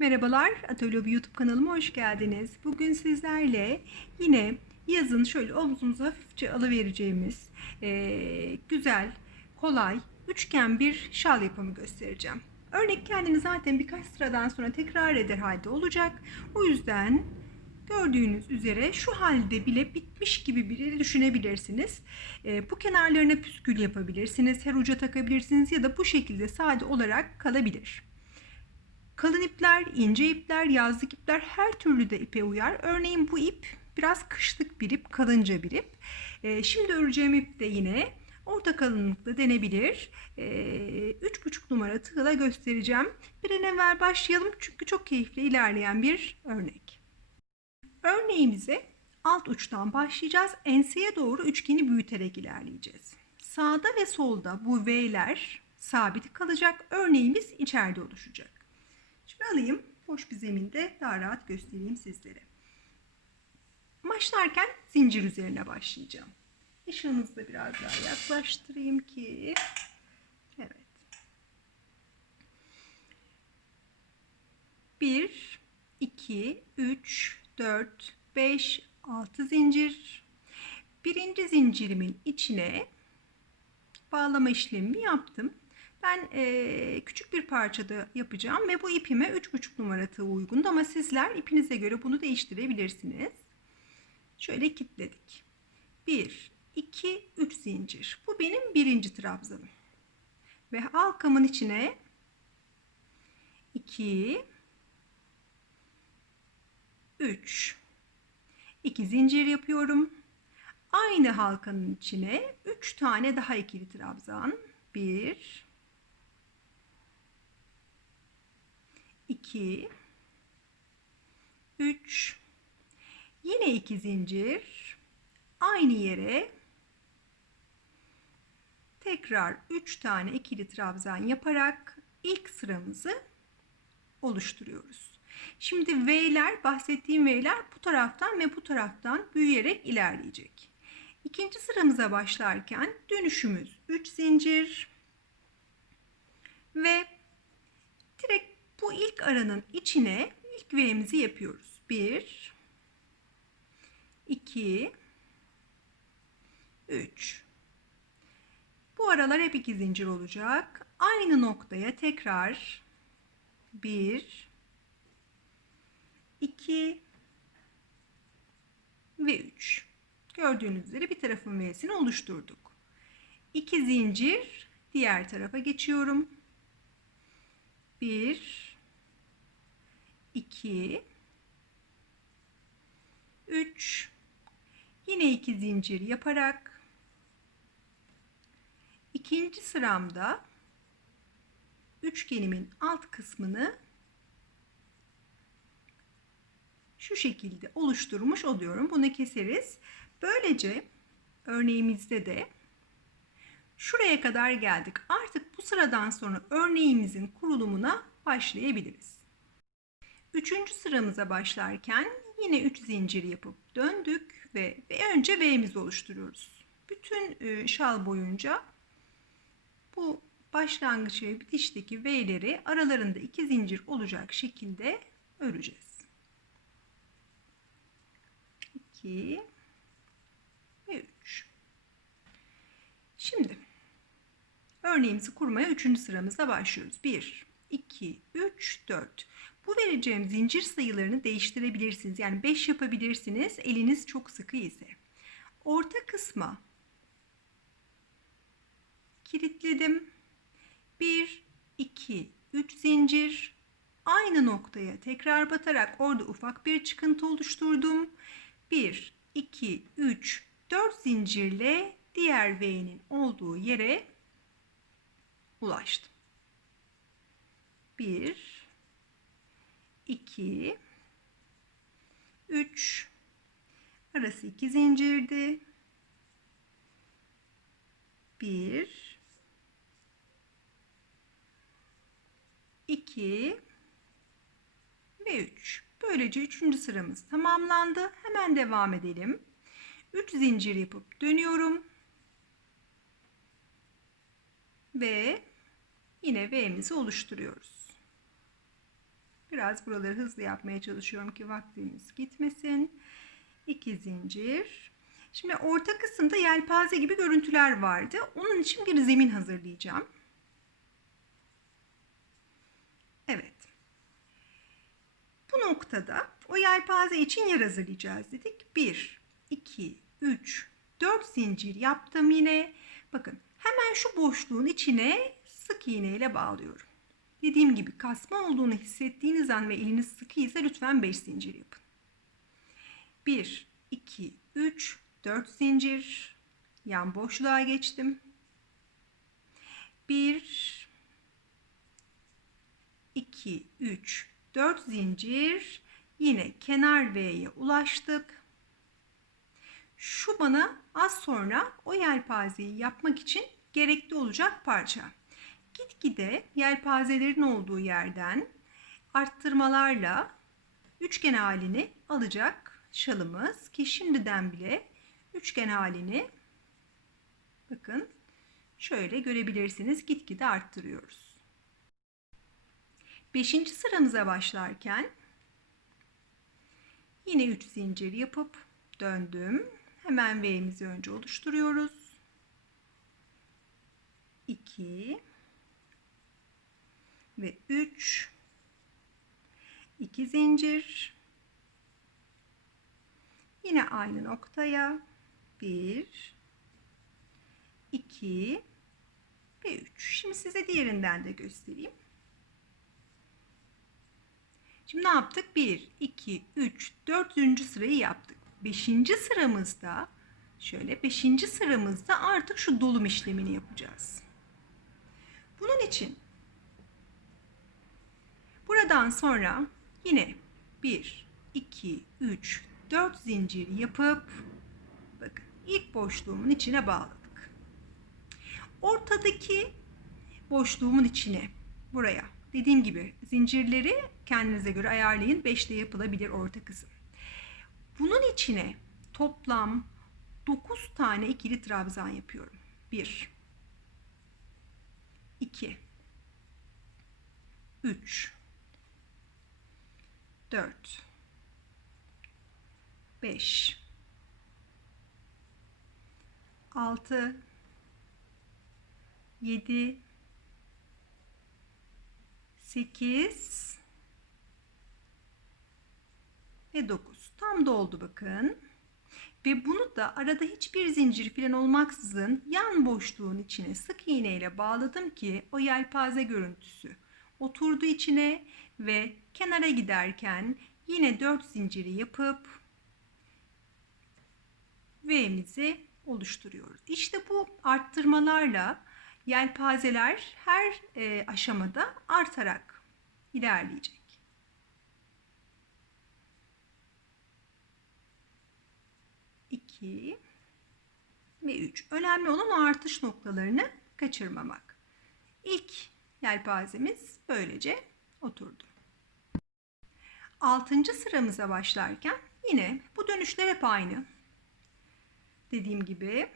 Merhabalar, Atölye YouTube kanalıma hoş geldiniz. Bugün sizlerle yine yazın şöyle omzumuza hafifçe alıvereceğimiz eee, güzel, kolay, üçgen bir şal yapımı göstereceğim. Örnek kendini zaten birkaç sıradan sonra tekrar eder halde olacak. O yüzden gördüğünüz üzere şu halde bile bitmiş gibi biri düşünebilirsiniz. Eee, bu kenarlarına püskül yapabilirsiniz, her uca takabilirsiniz ya da bu şekilde sade olarak kalabilir. Kalın ipler, ince ipler, yazlık ipler her türlü de ipe uyar. Örneğin bu ip biraz kışlık bir ip, kalınca bir ip. Ee, şimdi öreceğim ip de yine orta kalınlıkta denebilir. Ee, üç buçuk numara tığla göstereceğim. Bir an evvel başlayalım çünkü çok keyifli ilerleyen bir örnek. Örneğimize alt uçtan başlayacağız. Enseye doğru üçgeni büyüterek ilerleyeceğiz. Sağda ve solda bu V'ler sabit kalacak. Örneğimiz içeride oluşacak. Alayım. Boş bir zeminde daha rahat göstereyim sizlere. Başlarken zincir üzerine başlayacağım. Işığımızı da biraz daha yaklaştırayım ki. Evet. Bir, iki, üç, dört, beş, altı zincir. Birinci zincirimin içine bağlama işlemimi yaptım. Ben e, küçük bir parçada yapacağım ve bu ipime 3,5 numara tığ uygun ama sizler ipinize göre bunu değiştirebilirsiniz. Şöyle kilitledik. 1, 2, 3 zincir. Bu benim birinci trabzanım. Ve halkamın içine 2, 3, 2 zincir yapıyorum. Aynı halkanın içine 3 tane daha ikili trabzan. 1 2 3 yine 2 zincir aynı yere tekrar 3 tane ikili trabzan yaparak ilk sıramızı oluşturuyoruz. Şimdi V'ler bahsettiğim V'ler bu taraftan ve bu taraftan büyüyerek ilerleyecek. İkinci sıramıza başlarken dönüşümüz 3 zincir ve direkt bu ilk aranın içine ilk V'mizi yapıyoruz. 1 2 3 Bu aralar hep iki zincir olacak. Aynı noktaya tekrar 1 2 ve 3. Gördüğünüz üzere bir tarafın V'sini oluşturduk. 2 zincir diğer tarafa geçiyorum. 1 2 3 yine 2 zincir yaparak ikinci sıramda üçgenimin alt kısmını şu şekilde oluşturmuş oluyorum. Bunu keseriz. Böylece örneğimizde de şuraya kadar geldik. Artık bu sıradan sonra örneğimizin kurulumuna başlayabiliriz. Üçüncü sıramıza başlarken yine 3 zincir yapıp döndük ve, ve önce V'mizi oluşturuyoruz. Bütün e, şal boyunca bu başlangıç ve bitişteki V'leri aralarında 2 zincir olacak şekilde öreceğiz. 2 ve 3. Şimdi örneğimizi kurmaya 3. sıramızda başlıyoruz. 1, 2, 3, 4. Bu vereceğim zincir sayılarını değiştirebilirsiniz. Yani 5 yapabilirsiniz eliniz çok sıkı ise. Orta kısma kilitledim. 1, 2, 3 zincir. Aynı noktaya tekrar batarak orada ufak bir çıkıntı oluşturdum. 1, 2, 3, 4 zincirle diğer V'nin olduğu yere ulaştım. 1 2 3 arası 2 zincirdi. 1 2 ve 3. Böylece 3. sıramız tamamlandı. Hemen devam edelim. 3 zincir yapıp dönüyorum. Ve yine V'mizi oluşturuyoruz. Biraz buraları hızlı yapmaya çalışıyorum ki vaktimiz gitmesin. 2 zincir. Şimdi orta kısımda yelpaze gibi görüntüler vardı. Onun için bir zemin hazırlayacağım. Evet. Bu noktada o yelpaze için yer hazırlayacağız dedik. 1, 2, 3, 4 zincir yaptım yine. Bakın hemen şu boşluğun içine sık iğne ile bağlıyorum. Dediğim gibi kasma olduğunu hissettiğiniz an ve eliniz sıkıysa lütfen 5 zincir yapın. 1, 2, 3, 4 zincir. Yan boşluğa geçtim. 1, 2, 3, 4 zincir. Yine kenar V'ye ulaştık. Şu bana az sonra o yelpazeyi yapmak için gerekli olacak parça. Gitgide yelpazelerin olduğu yerden arttırmalarla üçgen halini alacak şalımız ki şimdiden bile üçgen halini bakın şöyle görebilirsiniz gitgide arttırıyoruz. Beşinci sıramıza başlarken yine 3 zincir yapıp döndüm. Hemen V'mizi önce oluşturuyoruz. 2 ve 3 2 zincir. Yine aynı noktaya. 1 2 ve 3 şimdi size diğerinden de göstereyim. Şimdi ne yaptık? 1 2 3 4. sırayı yaptık. 5. sıramızda şöyle 5. sıramızda artık şu dolum işlemini yapacağız. Bunun için Buradan sonra yine 1, 2, 3, 4 zincir yapıp bakın ilk boşluğumun içine bağladık. Ortadaki boşluğumun içine buraya dediğim gibi zincirleri kendinize göre ayarlayın. 5'te yapılabilir orta kısım. Bunun içine toplam 9 tane ikili trabzan yapıyorum. 1 2 3 4 5 6 7 8 ve 9 tam doldu bakın. Ve bunu da arada hiçbir zincir falan olmaksızın yan boşluğun içine sık iğne ile bağladım ki o yelpaze görüntüsü oturdu içine ve kenara giderken yine 4 zinciri yapıp V'mizi oluşturuyoruz. İşte bu arttırmalarla yelpazeler her e, aşamada artarak ilerleyecek. İki ve üç. Önemli olan artış noktalarını kaçırmamak. İlk yelpazemiz böylece oturdu. Altıncı sıramıza başlarken yine bu dönüşler hep aynı. Dediğim gibi.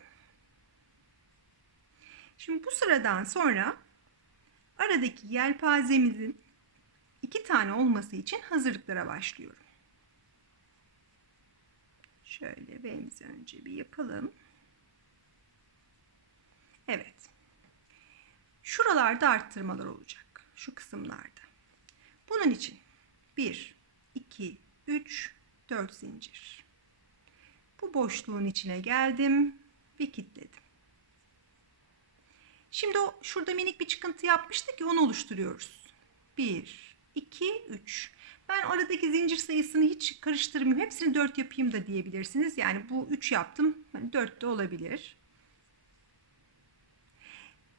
Şimdi bu sıradan sonra aradaki yelpazemizin iki tane olması için hazırlıklara başlıyorum. Şöyle V'mizi önce bir yapalım. Evet. Şuralarda arttırmalar olacak. Şu kısımlarda. Bunun için 1, 2, 3, 4 zincir. Bu boşluğun içine geldim ve kilitledim. Şimdi o şurada minik bir çıkıntı yapmıştık ki onu oluşturuyoruz. 1, 2, 3. Ben aradaki zincir sayısını hiç karıştırmayayım. Hepsini 4 yapayım da diyebilirsiniz. Yani bu 3 yaptım. Yani 4 de olabilir.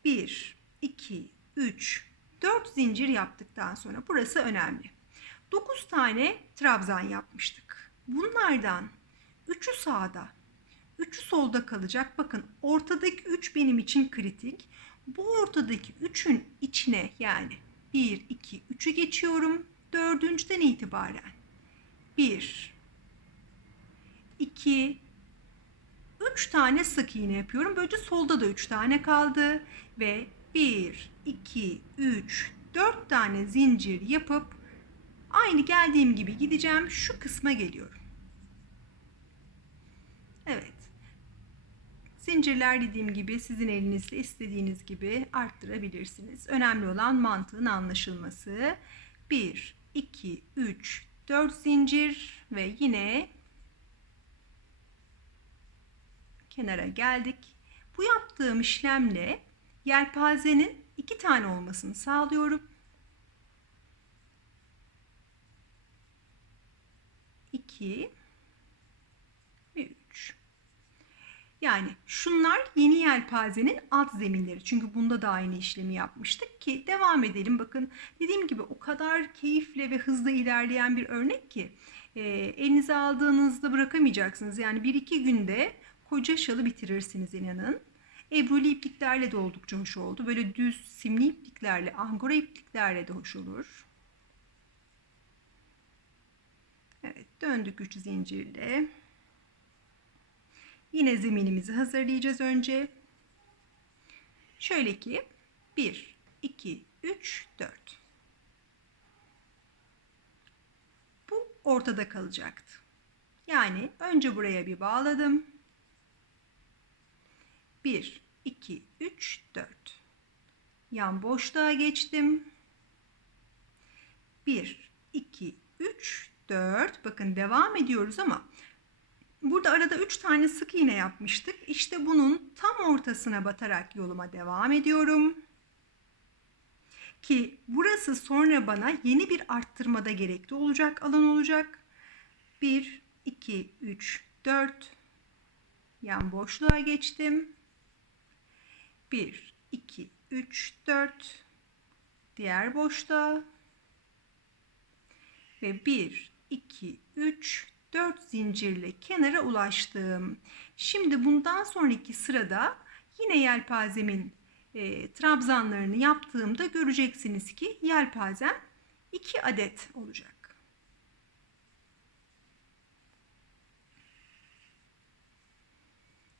1, 2, 3, 4 zincir yaptıktan sonra burası önemli. 9 tane trabzan yapmıştık. Bunlardan 3'ü sağda, 3'ü solda kalacak. Bakın ortadaki 3 benim için kritik. Bu ortadaki 3'ün içine yani 1, 2, 3'ü geçiyorum. Dördüncüden itibaren 1, 2, 3 tane sık iğne yapıyorum. Böylece solda da 3 tane kaldı. Ve 1, 2, 3, 4 tane zincir yapıp Aynı geldiğim gibi gideceğim. Şu kısma geliyorum. Evet. Zincirler dediğim gibi sizin elinizde istediğiniz gibi arttırabilirsiniz. Önemli olan mantığın anlaşılması. 1, 2, 3, 4 zincir ve yine kenara geldik. Bu yaptığım işlemle yelpazenin iki tane olmasını sağlıyorum. 2 ve 3. Yani şunlar yeni yelpazenin alt zeminleri. Çünkü bunda da aynı işlemi yapmıştık ki devam edelim. Bakın dediğim gibi o kadar keyifle ve hızlı ilerleyen bir örnek ki e, elinize aldığınızda bırakamayacaksınız. Yani 1-2 günde koca şalı bitirirsiniz inanın. Ebruli ipliklerle de oldukça hoş oldu. Böyle düz simli ipliklerle, angora ipliklerle de hoş olur. Evet döndük 3 zincirle. Yine zeminimizi hazırlayacağız önce. Şöyle ki 1, 2, 3, 4. Bu ortada kalacaktı. Yani önce buraya bir bağladım. 1, 2, 3, 4. Yan boşluğa geçtim. 1, 2, 3, 4. Bakın devam ediyoruz ama burada arada 3 tane sık iğne yapmıştık. İşte bunun tam ortasına batarak yoluma devam ediyorum. Ki burası sonra bana yeni bir arttırmada gerekli olacak alan olacak. 1, 2, 3, 4. Yan boşluğa geçtim. 1, 2, 3, 4. Diğer boşluğa. Ve 1, 2, 3, 4 zincirle kenara ulaştım. Şimdi bundan sonraki sırada yine yelpazemin e, trabzanlarını yaptığımda göreceksiniz ki yelpazem 2 adet olacak.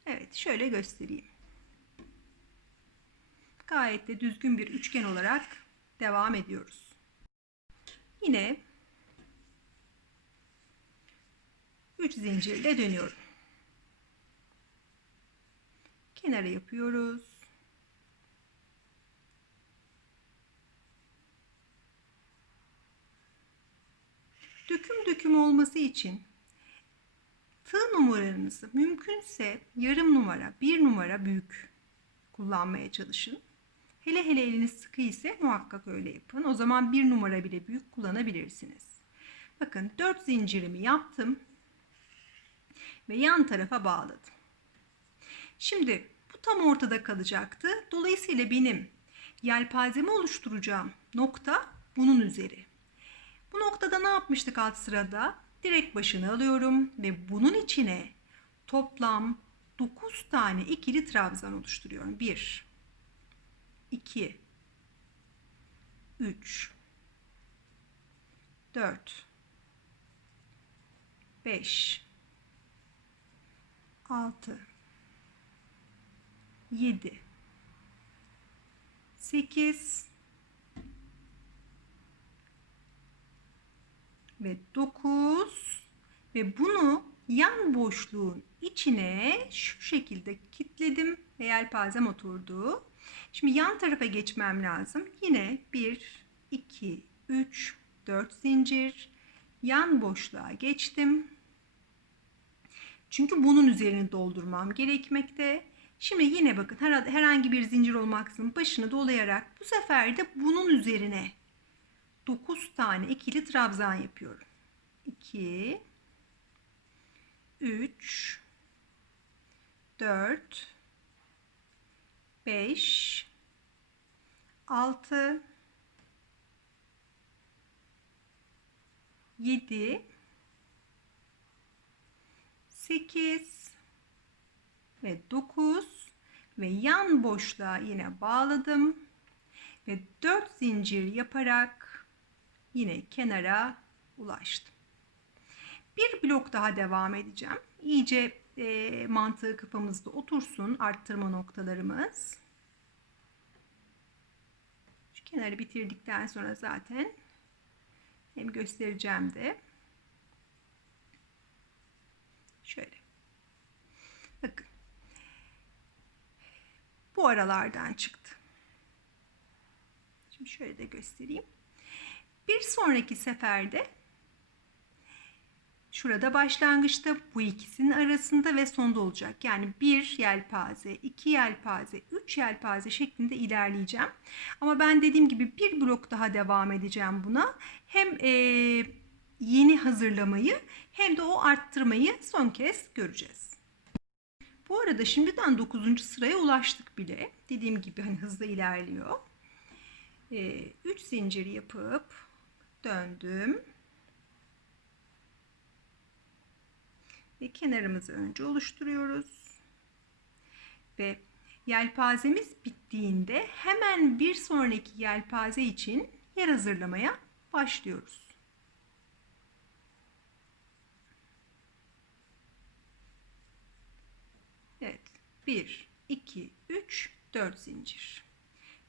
Evet şöyle göstereyim. Gayet de düzgün bir üçgen olarak devam ediyoruz. Yine 3 zincirle dönüyorum. Kenara yapıyoruz. Döküm döküm olması için tığ numaranızı mümkünse yarım numara, bir numara büyük kullanmaya çalışın. Hele hele eliniz sıkı ise muhakkak öyle yapın. O zaman bir numara bile büyük kullanabilirsiniz. Bakın 4 zincirimi yaptım ve yan tarafa bağladım. Şimdi bu tam ortada kalacaktı. Dolayısıyla benim yelpazemi oluşturacağım nokta bunun üzeri. Bu noktada ne yapmıştık alt sırada? Direkt başını alıyorum ve bunun içine toplam 9 tane ikili trabzan oluşturuyorum. 1 2 3 4 5 6 7 8 ve 9 ve bunu yan boşluğun içine şu şekilde kilitledim ve yelpazem oturdu. Şimdi yan tarafa geçmem lazım. Yine 1, 2, 3, 4 zincir. Yan boşluğa geçtim. Çünkü bunun üzerini doldurmam gerekmekte. Şimdi yine bakın herhangi bir zincir olmaksızın başını dolayarak bu sefer de bunun üzerine 9 tane ikili trabzan yapıyorum. 2 3 4 5 6 7 8 ve 9 ve yan boşluğa yine bağladım ve 4 zincir yaparak yine kenara ulaştım. Bir blok daha devam edeceğim. İyice e, mantığı kafamızda otursun arttırma noktalarımız. Şu kenarı bitirdikten sonra zaten Hem göstereceğim de. Şöyle. Bakın. Bu aralardan çıktı. Şimdi şöyle de göstereyim. Bir sonraki seferde şurada başlangıçta bu ikisinin arasında ve sonda olacak. Yani bir yelpaze, iki yelpaze, üç yelpaze şeklinde ilerleyeceğim. Ama ben dediğim gibi bir blok daha devam edeceğim buna. Hem e, yeni hazırlamayı hem de o arttırmayı son kez göreceğiz. Bu arada şimdiden 9. sıraya ulaştık bile. Dediğim gibi hani hızlı ilerliyor. 3 zincir yapıp döndüm. Ve kenarımızı önce oluşturuyoruz. Ve yelpazemiz bittiğinde hemen bir sonraki yelpaze için yer hazırlamaya başlıyoruz. Evet. 1, 2, 3, 4 zincir.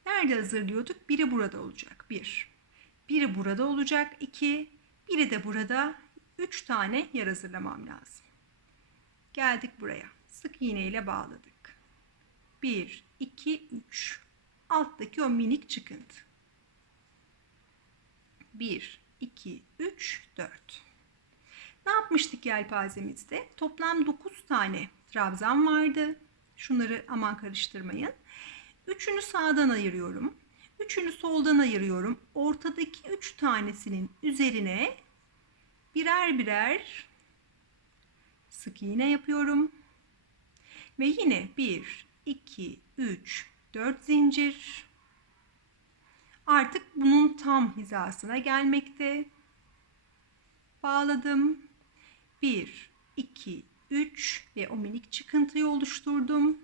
Nerede hazırlıyorduk? Biri burada olacak. 1. Biri burada olacak. 2. Biri de burada. 3 tane yer hazırlamam lazım. Geldik buraya. Sık iğne ile bağladık. 1, 2, 3. Alttaki o minik çıkıntı. 1, 2, 3, 4. Ne yapmıştık yelpazemizde? Toplam 9 tane trabzan vardı. Şunları aman karıştırmayın. Üçünü sağdan ayırıyorum. Üçünü soldan ayırıyorum. Ortadaki üç tanesinin üzerine birer birer sık iğne yapıyorum. Ve yine 1, 2, 3, 4 zincir. Artık bunun tam hizasına gelmekte. Bağladım. 1, 2, 3 ve o minik çıkıntıyı oluşturdum.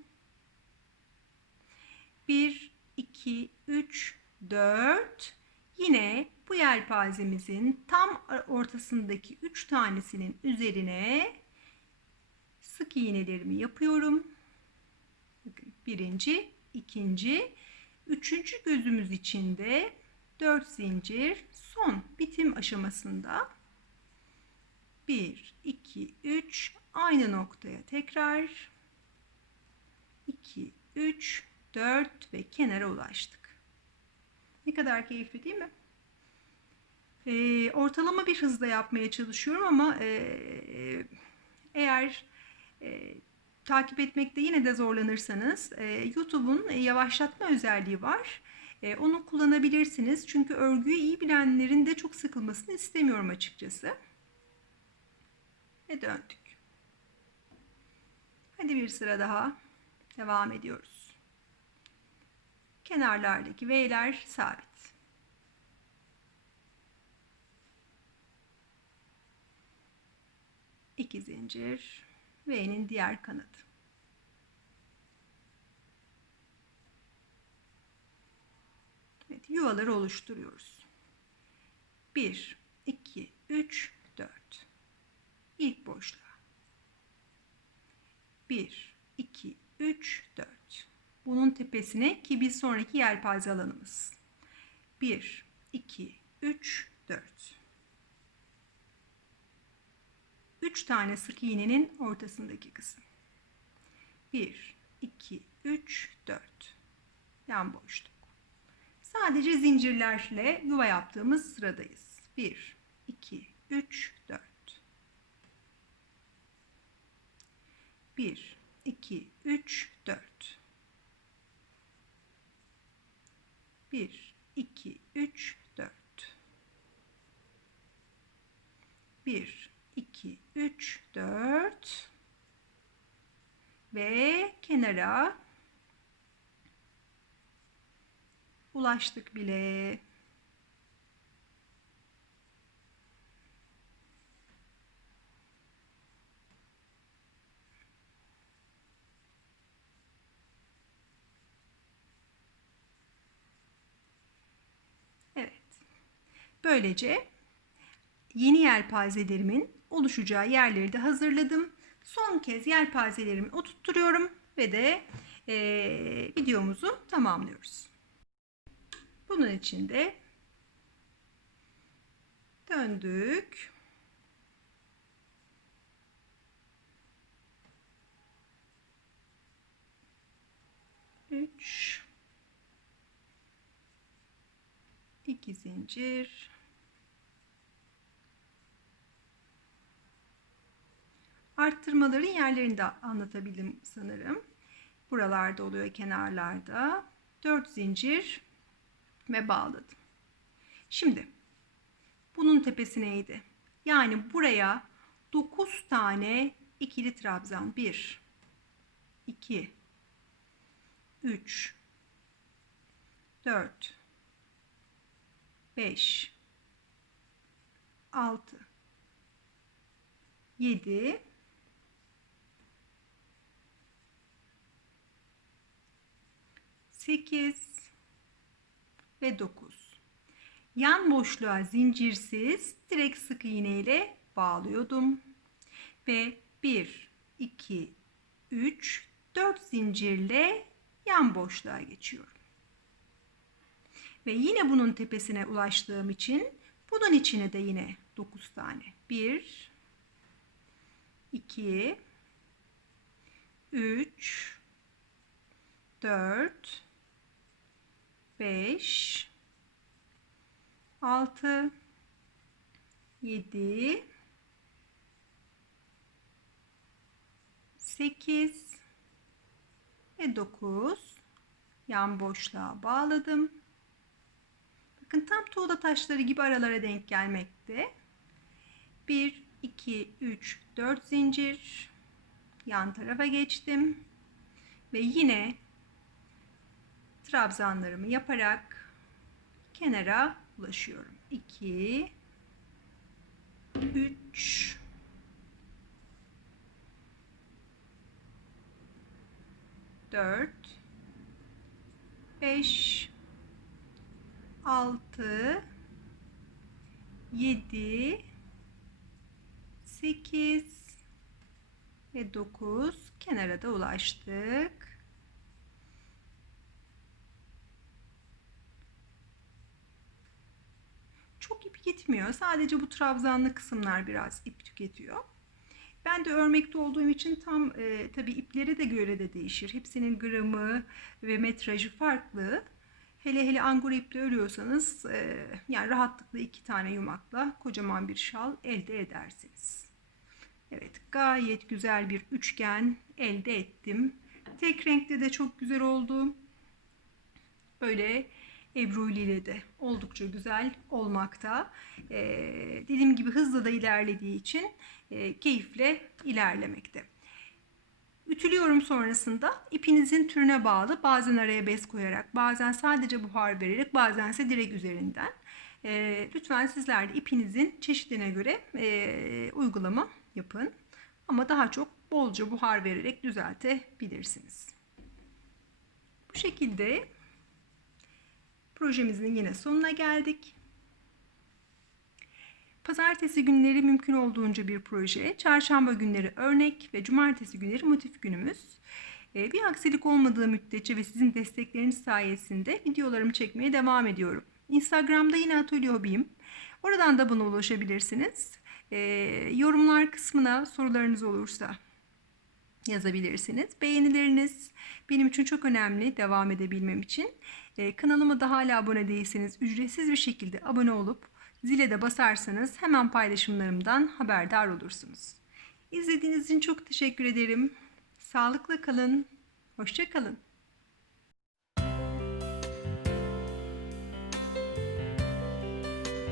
1, 2, 3, 4. Yine bu yelpazemizin tam ortasındaki 3 tanesinin üzerine sık iğnelerimi yapıyorum. Birinci, ikinci, üçüncü gözümüz içinde 4 zincir son bitim aşamasında 1, 2, 3 aynı noktaya tekrar 2, 3, 4 ve kenara ulaştık. Ne kadar keyifli değil mi? Ee, ortalama bir hızda yapmaya çalışıyorum ama e, eğer e, takip etmekte yine de zorlanırsanız e, YouTube'un yavaşlatma özelliği var. E, onu kullanabilirsiniz. Çünkü örgüyü iyi bilenlerin de çok sıkılmasını istemiyorum açıkçası. Ve döndük. Hadi bir sıra daha devam ediyoruz. Kenarlardaki V'ler sabit. İki zincir. V'nin diğer kanadı. Evet, yuvaları oluşturuyoruz. 1, 2, 3, 4. İlk boşluğa. 1, 2, 3, 4. Bunun tepesine ki bir sonraki yelpaze alanımız. 1, 2, 3, 4. 3 tane sık iğnenin ortasındaki kısım. 1, 2, 3, 4. Yan boşluk. Sadece zincirlerle yuva yaptığımız sıradayız. 1, 2, 3, 4. 1, 2, 3, 4. 1, 2, 3, 4. 1, 2, 3, 4. Ve kenara ulaştık bile. Evet. Böylece yeni yelpazelerimin oluşacağı yerleri de hazırladım. Son kez yelpazelerimi oturtturuyorum ve de e, videomuzu tamamlıyoruz. Bunun için de Döndük. Üç. iki zincir. Arttırmaların yerlerini de anlatabildim sanırım. Buralarda oluyor kenarlarda. 4 zincir ve bağladım. Şimdi bunun tepesi neydi? Yani buraya 9 tane ikili trabzan. 1 2 3 4 5 6 7 8 ve 9. Yan boşluğa zincirsiz direkt sık iğne ile bağlıyordum. Ve 1 2 3 4 zincirle yan boşluğa geçiyorum. Ve yine bunun tepesine ulaştığım için bunun içine de yine 9 tane. 1 2 3 4 5 6 7 8 ve 9 yan boşluğa bağladım. Bakın tam tuğla taşları gibi aralara denk gelmekte. 1 2 3 4 zincir yan tarafa geçtim ve yine trabzanlarımı yaparak kenara ulaşıyorum. 2 3 4 5 6 7 8 ve 9 kenara da ulaştık. Çok ip gitmiyor. Sadece bu trabzanlı kısımlar biraz ip tüketiyor. Ben de örmekte olduğum için tam e, tabi iplere de göre de değişir. Hepsinin gramı ve metrajı farklı. Hele hele angora iple örüyorsanız e, yani rahatlıkla iki tane yumakla kocaman bir şal elde edersiniz. Evet gayet güzel bir üçgen elde ettim. Tek renkte de çok güzel oldu. Böyle Ebru ile de oldukça güzel olmakta. Ee, dediğim gibi hızlı da ilerlediği için e, keyifle ilerlemekte. Ütülüyorum sonrasında ipinizin türüne bağlı bazen araya bez koyarak bazen sadece buhar vererek bazen ise direkt üzerinden. E, lütfen sizler de ipinizin çeşidine göre e, uygulama yapın. Ama daha çok bolca buhar vererek düzeltebilirsiniz. Bu şekilde projemizin yine sonuna geldik. Pazartesi günleri mümkün olduğunca bir proje, çarşamba günleri örnek ve cumartesi günleri motif günümüz. Ee, bir aksilik olmadığı müddetçe ve sizin destekleriniz sayesinde videolarımı çekmeye devam ediyorum. Instagram'da yine Atölye Hobiyim. Oradan da bana ulaşabilirsiniz. Ee, yorumlar kısmına sorularınız olursa yazabilirsiniz. Beğenileriniz benim için çok önemli devam edebilmem için. Ee, kanalıma da hala abone değilseniz ücretsiz bir şekilde abone olup zile de basarsanız hemen paylaşımlarımdan haberdar olursunuz. İzlediğiniz için çok teşekkür ederim. Sağlıkla kalın. Hoşça kalın.